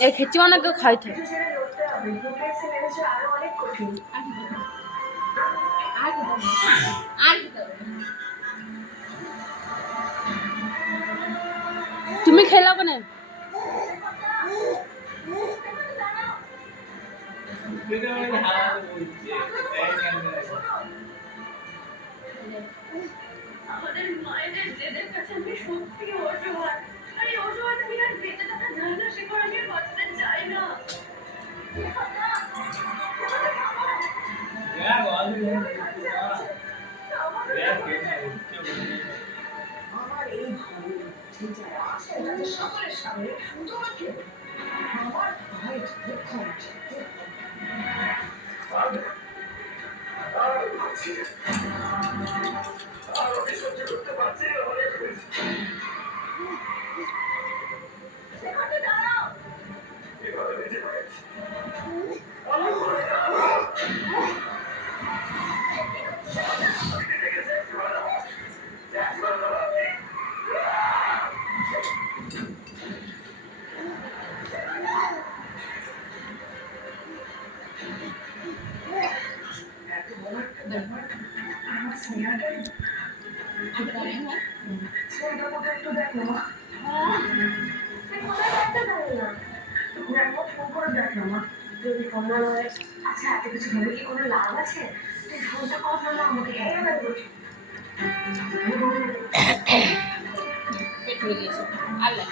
এই খেচি অনেকে খাইতে তুমি খেলাও কেন আমাদের মায়েদের জেদের কাছে আমি সত্যি অসহায় আর এই অসহায়তা আমি আর বেঁচে থাকা যায় না সে করে আমি আর বাঁচতে চাই না আমার এই ভালো যারা আছে তাদের সকলের সামনে শুধুমাত্র আমার ভাইয়ের দুঃখ হচ্ছে আমি সহ্য করতে পারছি না অনেক হয়েছে এভাবে বেঁচে পড়েছি আচ্ছা এত কিছু ভেবে কি কোনো লাভ আছে তুই ফোনটা কর না আমাকে পেট ভরে গিয়েছে আল্লাহ